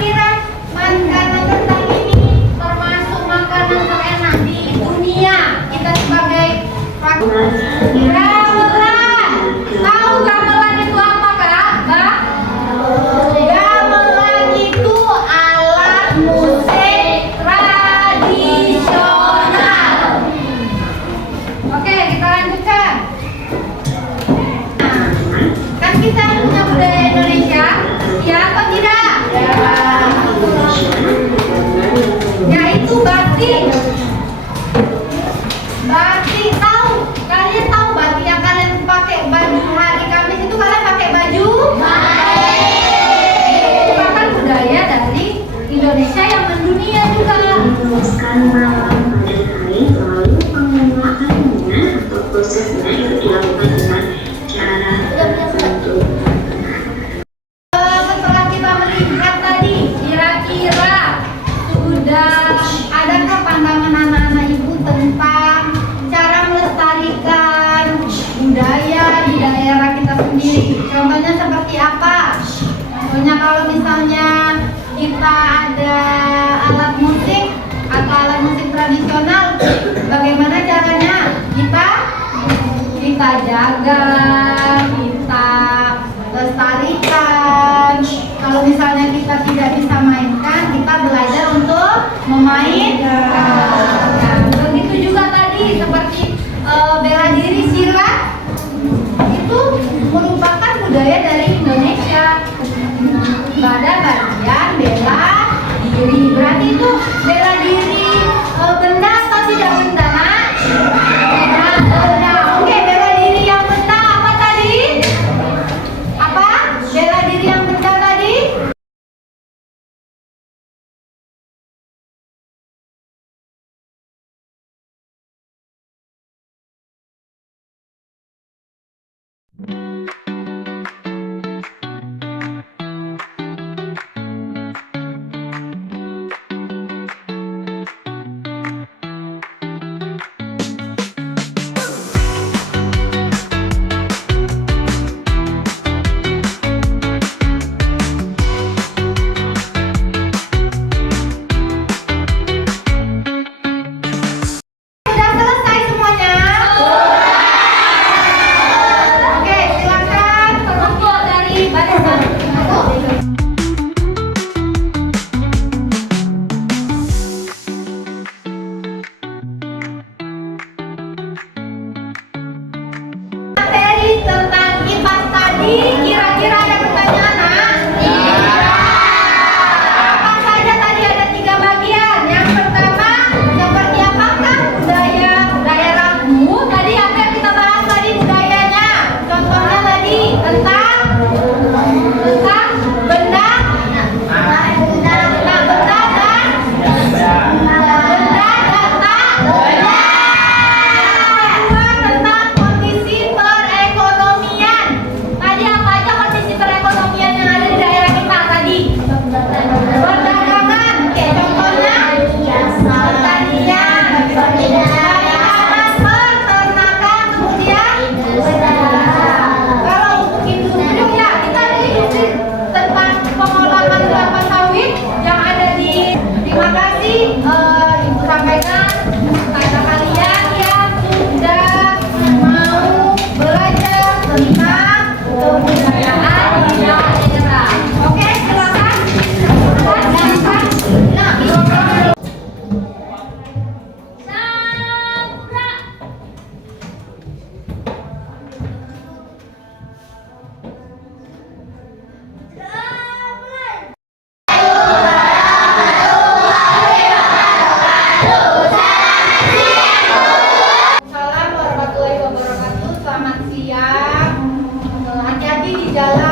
Kira makanan tentang ini termasuk makanan terenak di dunia. Kita sebagai gamelan. Tahu gamelan itu apa, Kak? Gamelan itu alat musik tradisional. Oke, kita lanjutkan. Kan kita punya budaya Indonesia, ya atau tidak? Ya. Yaitu batik. Batik tahu? Kalian tahu batik yang kalian pakai baju hari Kamis itu kalian pakai baju? Itu merupakan budaya dari Indonesia yang mendunia juga. Sekali malam pada hari lalu pengelolaannya atau prosesnya itu dilakukan dengan cara tertentu. Setelah kita melihat tadi, kira-kira sudah adakah pandangan anak-anak ibu tentang cara melestarikan budaya di daerah kita sendiri? Contohnya seperti apa? Contohnya kalau misalnya kita ada alat musik atau alat musik tradisional, bagaimana caranya kita jaga, kita lestarikan. Kalau misalnya kita tidak bisa mainkan, kita belajar untuk memainkan. Nah, begitu juga tadi seperti bela diri silat, itu merupakan budaya dari Indonesia. Pada bagian bela diri, berarti itu bela diri benda atau tidak benda? Benda. Oke, bela diri yang benda apa tadi? Apa? Bela diri yang benda tadi? Sudah selesai semuanya? Oke, silakan kelompok dari barisan. Materi tentang kipas tadi, kira-kira ada pertanyaan? Apa saja tadi? Ada 3 bagian. Yang pertama, seperti apakah budaya daerahmu? Tadi apa yang kita bahas tadi budayanya? Contohnya tadi tentang benda, tentang kondisi perekonomian. Tadi apa aja kondisi perekonomian yang ada di daerah kita tadi? Perdagangan, oke, contohnya pertanian, peternakan, kemudian kalau untuk industri ya kita ada industri tentang pengolahan kelapa sawit yang ada di. Terima kasih Ibu sampaikan kepada kalian yang sudah mau belajar tentang kebudayaan di daerah. Oke, silakan. Assalamualaikum warahmatullahi wabarakatuh. Selamat siang. Hati-hati di jalan.